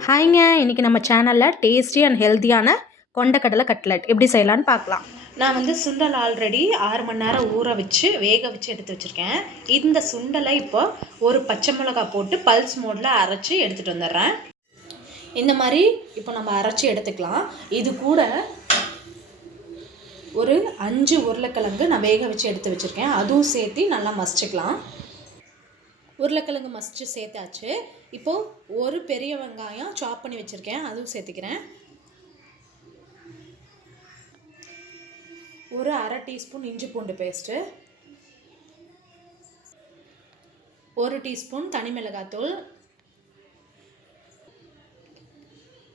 ஹாய்ங்க, இன்றைக்கி நம்ம சேனலில் டேஸ்டி அண்ட் ஹெல்த்தியான கொண்டக்கடலை கட்லெட் எப்படி செய்யலான்னு பார்க்கலாம். நான் வந்து சுண்டல் ஆல்ரெடி 6 மணி நேரம் ஊற வச்சு வேக வச்சு எடுத்து வச்சுருக்கேன். இந்த சுண்டலை இப்போ ஒரு பச்சை மிளகா போட்டு பல்ஸ் மோடில் அரைச்சி எடுத்துகிட்டு வந்துடுறேன். இந்த மாதிரி இப்போ நம்ம அரைச்சி எடுத்துக்கலாம். இது கூட ஒரு 5 உருளைக்கிழங்கு நான் வேக வச்சு எடுத்து வச்சுருக்கேன். அதுவும் சேர்த்து நல்லா மசிச்சுக்கலாம். உருளைக்கிழங்கு மசிச்சு சேர்த்தாச்சு. இப்போது ஒரு பெரிய வெங்காயம் சாப் பண்ணி வச்சுருக்கேன், அதுவும் சேர்த்துக்கிறேன். ஒரு அரை டீஸ்பூன் இஞ்சி பூண்டு பேஸ்ட்டு, 1 டீஸ்பூன் தனி மிளகாத்தூள்,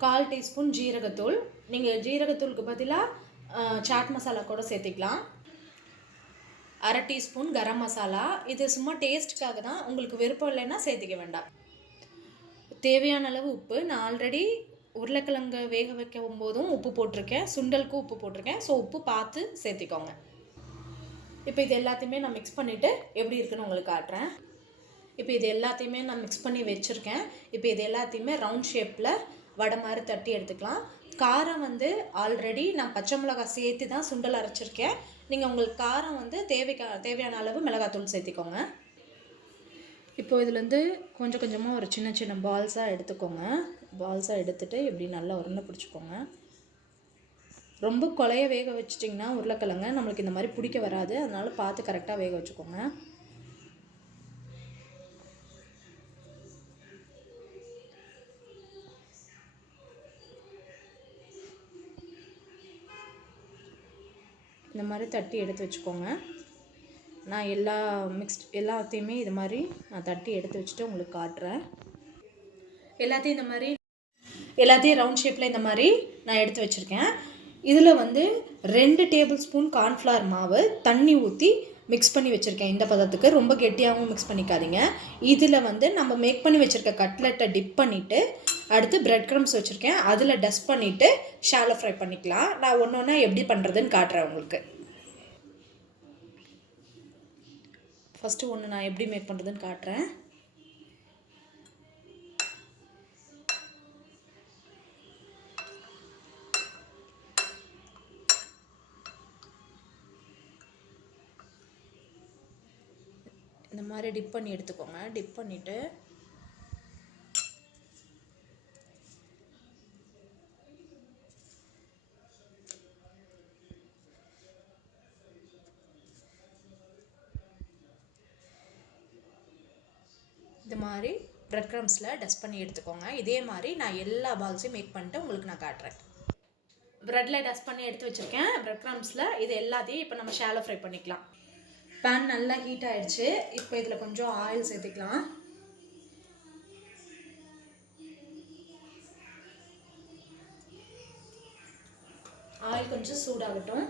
1/4 டீஸ்பூன் ஜீரகத்தூள். நீங்கள் ஜீரகத்தூளுக்கு பதிலாக சாட் மசாலா கூட சேர்த்திக்கலாம். அரை டீஸ்பூன் கரம் மசாலா. இது சும்மா டேஸ்ட்டுக்காக தான், உங்களுக்கு விருப்பம் இல்லைன்னா சேர்த்திக்க வேண்டாம். தேவையான அளவு உப்பு. நான் ஆல்ரெடி உருளைக்கிழங்கு வேக வைக்கும் போதும் உப்பு போட்டிருக்கேன், சுண்டலுக்கும் உப்பு போட்டிருக்கேன். ஸோ உப்பு பார்த்து சேர்த்திக்கோங்க. இப்போ இது எல்லாத்தையுமே நான் மிக்ஸ் பண்ணிவிட்டு எப்படி இருக்குன்னு உங்களுக்கு காட்டுறேன். இப்போ இது எல்லாத்தையுமே நான் மிக்ஸ் பண்ணி வச்சுருக்கேன். இப்போ இது எல்லாத்தையுமே ரவுண்ட் ஷேப்பில் வடை மாதிரி தட்டி எடுத்துக்கலாம். காரம் வந்து ஆல்ரெடி நான் பச்சை மிளகாய் சேர்த்து தான் சுண்டல் அரைச்சிருக்கேன். நீங்கள் உங்களுக்கு காரம் வந்து தேவையான அளவு மிளகாத்தூள் சேர்த்திக்கோங்க. இப்போது இதுலேருந்து கொஞ்சம் கொஞ்சமாக ஒரு சின்ன சின்ன பால்ஸாக எடுத்துக்கோங்க. பால்ஸாக எடுத்துகிட்டு இப்படி நல்லா உருண்டை பிடிச்சிக்கோங்க. ரொம்ப குழைய வேக வச்சிட்டிங்கன்னா உருளைக்கிழங்க நம்மளுக்கு இந்த மாதிரி பிடிக்க வராது. அதனால் பார்த்து கரெக்டாக வேக வச்சுக்கோங்க. இந்த மாதிரி தட்டி எடுத்து வச்சுக்கோங்க. நான் எல்லாத்தையுமே இது மாதிரி நான் தட்டி எடுத்து வச்சுட்டு உங்களுக்கு காட்டுறேன். எல்லாத்தையும் ரவுண்ட் ஷேப்பில் இந்த மாதிரி நான் எடுத்து வச்சுருக்கேன். இதில் வந்து 2 டேபிள் ஸ்பூன் கார்ன்ஃப்ளவர் மாவு தண்ணி ஊற்றி மிக்ஸ் பண்ணி வச்சுருக்கேன். இந்த பதத்துக்கு ரொம்ப கெட்டியாகவும் மிக்ஸ் பண்ணிக்காதீங்க. இதில் வந்து நம்ம மேக் பண்ணி வச்சுருக்க கட்லெட்டை டிப் பண்ணிவிட்டு அடுத்து பிரெட் க்ரம்ஸ் வச்சுருக்கேன், அதில் டஸ்ட் பண்ணிவிட்டு ஷாலோ ஃப்ரை பண்ணிக்கலாம். நான் ஒன்று ஒன்றா எப்படி பண்ணுறதுன்னு காட்டுறேன் உங்களுக்கு. ஃபஸ்ட்டு ஒன்று நான் எப்படி மேக் பண்ணுறதுன்னு காட்டுறேன். இந்த மாதிரி டிப் பண்ணி எடுத்துக்கோங்க. டிப் பண்ணிவிட்டு இது மாதிரி பிரெட் க்ரம்ஸில் டஸ்ட் பண்ணி எடுத்துக்கோங்க. இதே மாதிரி நான் எல்லா பால்ஸையும் மேக் பண்ணிட்டு உங்களுக்கு நான் காட்டுறேன். ப்ரெட்டில் டஸ்ட் பண்ணி எடுத்து வச்சுருக்கேன் பிரெட் க்ரம்ஸில். இது எல்லாத்தையும் இப்போ நம்ம ஷாலோ ஃப்ரை பண்ணிக்கலாம். பேன் நல்லா ஹீட் ஆகிடுச்சு. இப்போ இதில் கொஞ்சம் ஆயில் சேர்த்துக்கலாம். ஆயில் கொஞ்சம் சூடாகட்டும்.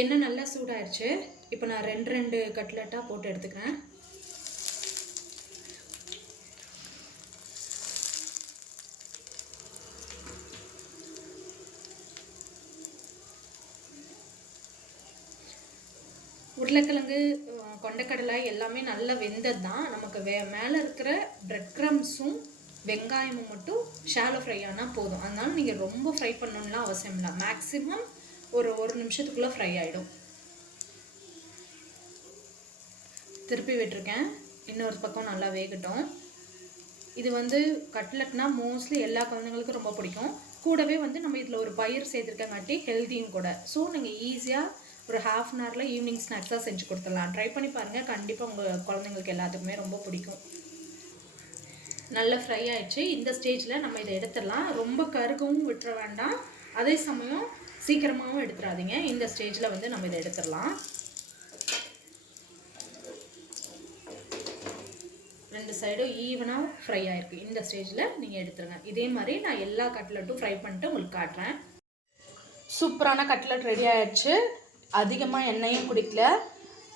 எண்ணெய் நல்லா சூடாயிடுச்சு. இப்போ நான் 2 கட்லெட்டாக போட்டு எடுத்துக்கிறேன். உருளைக்கிழங்கு கொண்டக்கடலை எல்லாமே நல்லா வெந்தது தான். நமக்கு மேலே இருக்கிற பிரெட் க்ரம்ஸும் வெங்காயமும் மட்டும் ஷாலோ ஃப்ரை ஆனால் போதும். அதனால நீங்கள் ரொம்ப ஃப்ரை பண்ணணும்லாம் அவசியம் இல்லை. மேக்ஸிமம் ஒரு நிமிஷத்துக்குள்ளே ஃப்ரை ஆகிடும். திருப்பி விட்டுருக்கேன். இன்னொரு பக்கம் நல்லா வேகட்டும். இது வந்து கட்லெட்னா மோஸ்ட்லி எல்லா குழந்தைங்களுக்கும் ரொம்ப பிடிக்கும். கூடவே வந்து நம்ம இதில் ஒரு பயிர் சேர்த்துருக்கங்காட்டி ஹெல்த்தியும் கூட. ஸோ நீங்கள் ஈஸியாக ஒரு ½ அன் ஹவரில் ஈவினிங் ஸ்நாக்ஸாக செஞ்சு கொடுத்துடலாம். ட்ரை பண்ணி பாருங்கள். கண்டிப்பாக உங்கள் குழந்தைங்களுக்கு எல்லாத்துக்குமே ரொம்ப பிடிக்கும். நல்லா ஃப்ரை ஆகிடுச்சு. இந்த ஸ்டேஜில் நம்ம இதை எடுத்துடலாம். ரொம்ப கருகவும் விட்டுற வேண்டாம், அதே சமயம் சீக்கிரமாகவும் எடுத்துடாதீங்க. இந்த ஸ்டேஜில் வந்து நம்ம இதை எடுத்துடலாம். 2 சைடும் ஈவனாக ஃப்ரை ஆகிருக்கு. இந்த ஸ்டேஜில் நீங்கள் எடுத்துருங்க. இதே மாதிரி நான் எல்லா கட்லெட்டும் ஃப்ரை பண்ணிட்டு உங்களுக்கு காட்டுறேன். சூப்பரான கட்லெட் ரெடி ஆகிடுச்சு. அதிகமாக எண்ணெயும் குடிக்கல,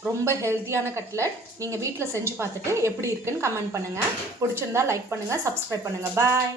ரொம்ப ஹெல்த்தியான கட்லெட். நீங்கள் வீட்டில் செஞ்சு பார்த்துட்டு எப்படி இருக்குன்னு கமெண்ட் பண்ணுங்கள். பிடிச்சிருந்தா லைக் பண்ணுங்கள், சப்ஸ்கிரைப் பண்ணுங்கள். பாய்.